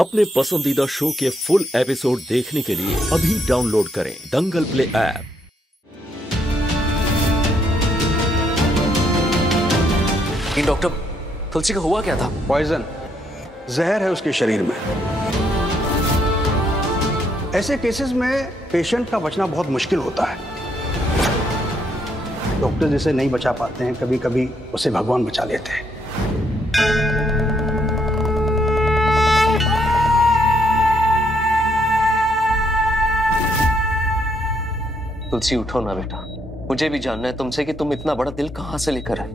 अपने पसंदीदा शो के फुल एपिसोड देखने के लिए अभी डाउनलोड करें दंगल प्ले ऐप। डॉक्टर, तुलसी का हुआ क्या था? पॉइजन, जहर है उसके शरीर में। ऐसे केसेस में पेशेंट का बचना बहुत मुश्किल होता है। डॉक्टर जिसे नहीं बचा पाते हैं, कभी कभी उसे भगवान बचा लेते हैं। तुलसी, उठो ना बेटा। मुझे भी जानना है तुमसे कि तुम इतना बड़ा दिल कहां से लेकर आए।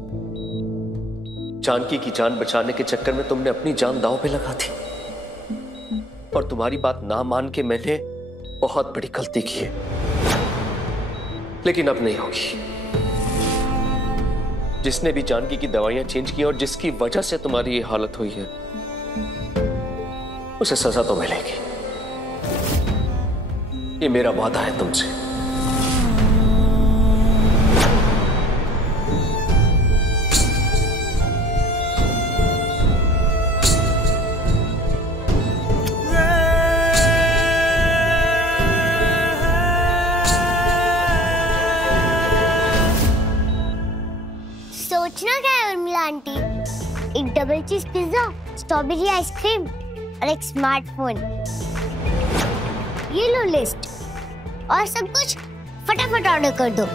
जानकी की जान बचाने के चक्कर में तुमने अपनी जान दांव पे लगा दी, और तुम्हारी बात ना मान के मैंने बहुत बड़ी गलती की है, लेकिन अब नहीं होगी। जिसने भी जानकी की दवाइयां चेंज की और जिसकी वजह से तुम्हारी ये हालत हुई है, उसे सजा तो मिलेगी। ये मेरा वादा है तुमसे। सोचना क्या है उर्मिला आंटी? एक डबल चीज पिज्जा, स्ट्रॉबेरी आइसक्रीम और एक स्मार्टफोन। ये लो लिस्ट, और सब कुछ फटाफट ऑर्डर कर दो।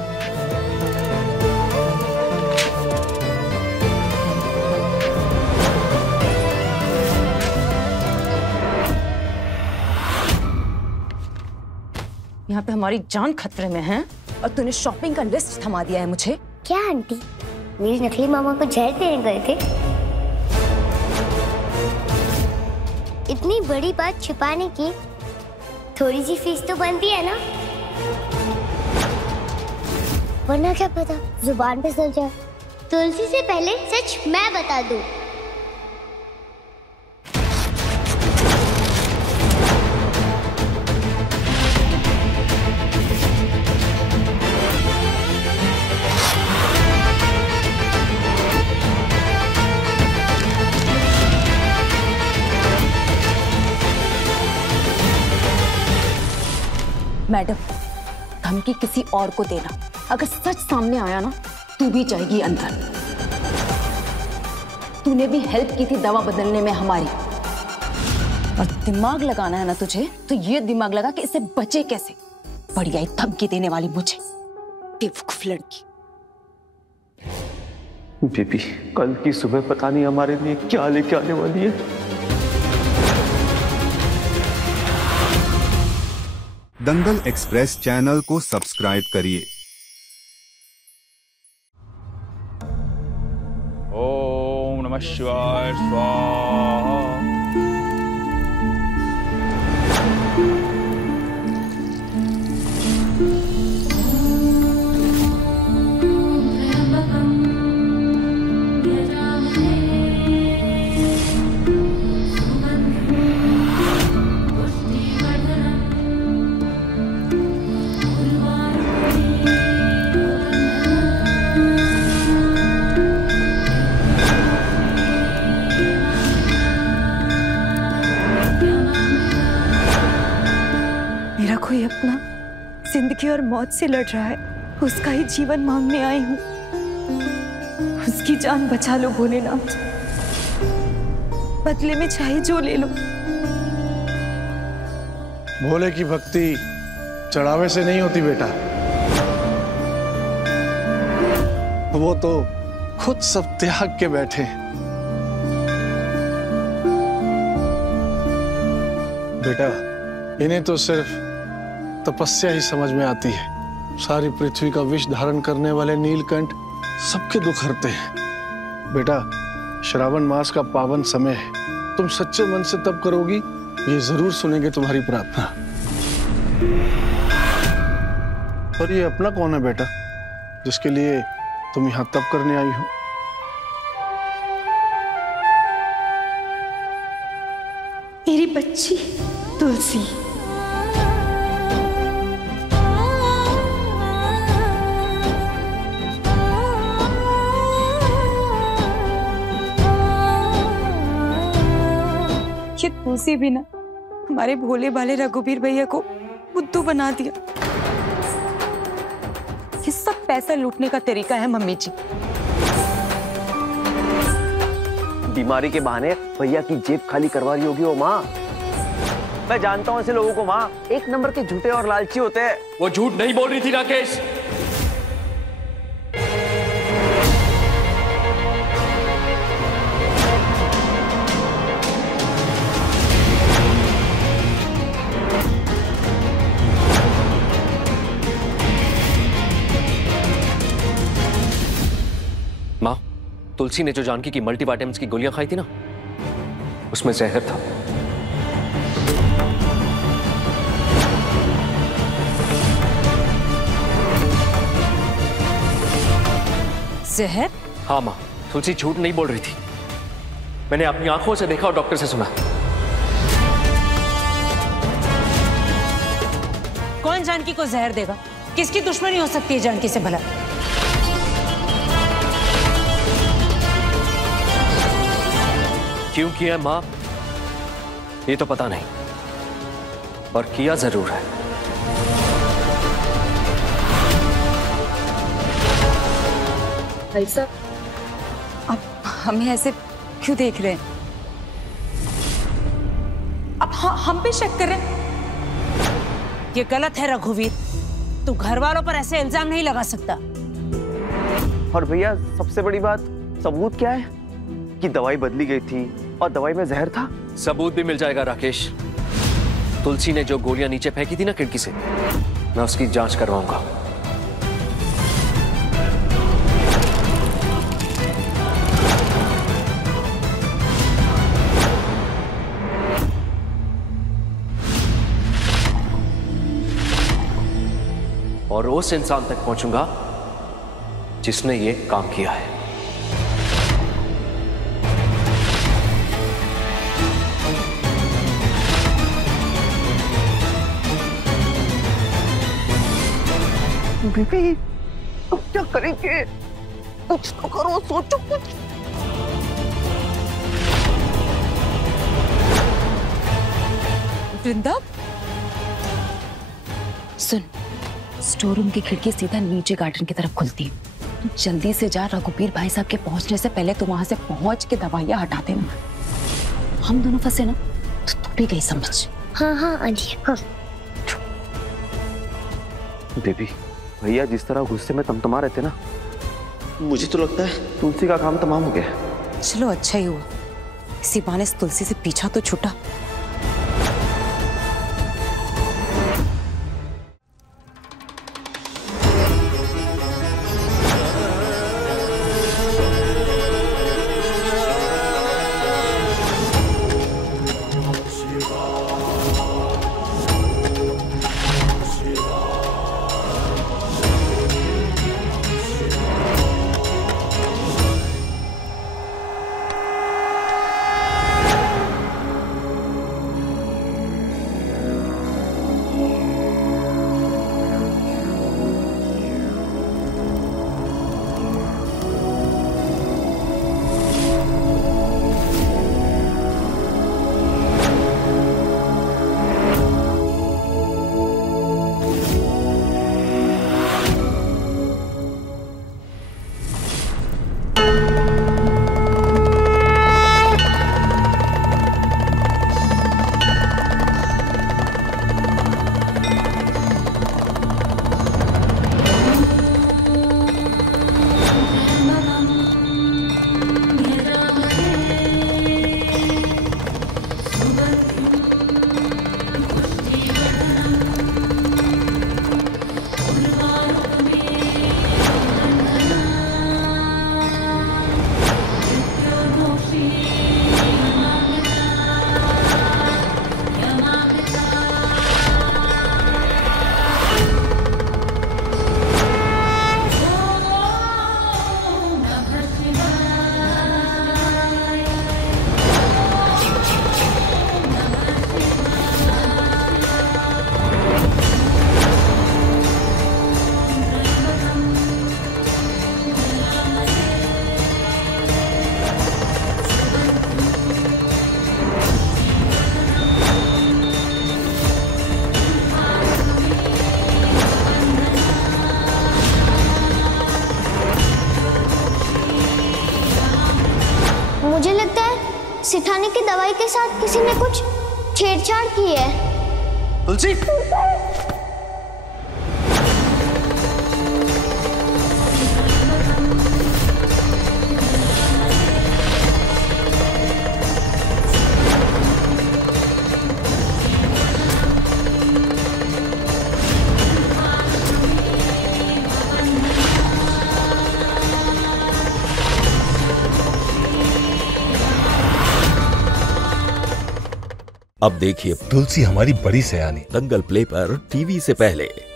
यहाँ पे हमारी जान खतरे में है और तूने शॉपिंग का लिस्ट थमा दिया है मुझे। क्या आंटी, मेरी नकली मामा को जहर देने गए थे? इतनी बड़ी बात छिपाने की थोड़ी सी फीस तो बनती है ना, वरना क्या पता जुबान पे सर जाए। तुलसी से पहले सच मैं बता दूं। मैडम, धमकी किसी और को देना, अगर सच सामने आया ना, तू भी जाएगी अंदर। तूने भी हेल्प की थी दवा बदलने में हमारी, और दिमाग लगाना है ना तुझे, तो ये दिमाग लगा कि इससे बचे कैसे। बढ़िया ही धमकी देने वाली मुझे, बेवकूफ लड़की। बेबी, कल की सुबह पता नहीं हमारे लिए क्या लेके आने वाली है। दंगल एक्सप्रेस चैनल को सब्सक्राइब करिए। ओम नमः शिवाय स्वाहा। मेरा कोई अपना जिंदगी और मौत से लड़ रहा है, उसका ही जीवन मांगने आई हूँ। उसकी जान बचा लो भोलेनाथ, बदले में चाहे जो ले लो। भोले की भक्ति चढ़ावे से नहीं होती बेटा, वो तो खुद सब त्याग के बैठे हैं। बेटा, इन्हें तो सिर्फ तपस्या ही समझ में आती है। सारी पृथ्वी का विष धारण करने वाले नीलकंठ सबके दुख हरते हैं। बेटा, श्रावण मास का पावन समय है, तुम सच्चे मन से तप करोगी, ये जरूर सुनेंगे तुम्हारी प्रार्थना। और ये अपना कौन है बेटा, जिसके लिए तुम यहाँ तप करने आई हो? मेरी बच्ची तुलसी। तुलसी भी ना हमारे भोले भाले रघुवीर भैया को बुद्धू बना दिया। ये सब पैसा लूटने का तरीका है मम्मी जी। बीमारी के बहाने भैया की जेब खाली करवा रही होगी वो माँ। मैं जानता हूँ ऐसे लोगों को माँ, एक नंबर के झूठे और लालची होते हैं। वो झूठ नहीं बोल रही थी राकेश। माँ, तुलसी ने जो जानकी की मल्टीविटामिन्स की गोलियां खाई थी ना, उसमें जहर था। जहर? हाँ माँ, तुलसी झूठ नहीं बोल रही थी। मैंने अपनी आंखों से देखा और डॉक्टर से सुना। कौन जानकी को जहर देगा? किसकी दुश्मनी हो सकती है जानकी से भला? क्यों किया माँ, ये तो पता नहीं, पर किया जरूर है। भाई साहब, आप हमें ऐसे क्यों देख रहे हैं? अब हम पे शक कर रहे हैं? ये गलत है रघुवीर। तू घर वालों पर ऐसे इल्जाम नहीं लगा सकता। और भैया सबसे बड़ी बात, सबूत क्या है कि दवाई बदली गई थी और दवाई में जहर था? सबूत भी मिल जाएगा राकेश। तुलसी ने जो गोलियां नीचे फेंकी थी ना खिड़की से, मैं उसकी जांच करवाऊंगा। और उस इंसान तक पहुंचूंगा जिसने ये काम किया है। बीबी, अब क्या करेंगे? कुछ तो करो, सोचो कुछ। वृंदा, सुन, स्टोर रूम की खिड़की सीधा नीचे गार्डन की तरफ खुलती है। तू जल्दी से जा, रघुवीर भाई साहब के पहुंचने से पहले तू वहां से पहुंच के दवाइयां हटा देना। हम दोनों फंसे ना तो तू भी गई समझ। हाँ हाँ आंटी, हाँ। बेबी, भैया जिस तरह गुस्से में तमतमा रहे थे ना, मुझे तो लगता है तुलसी का काम तमाम हो गया। चलो अच्छा ही हुआ, इसी बहाने इस तुलसी से पीछा तो छूटा। दवाई के साथ किसी ने कुछ छेड़छाड़ की है। तुलसी, अब देखिए तुलसी हमारी बड़ी सयानी। दंगल प्ले पर टीवी से पहले।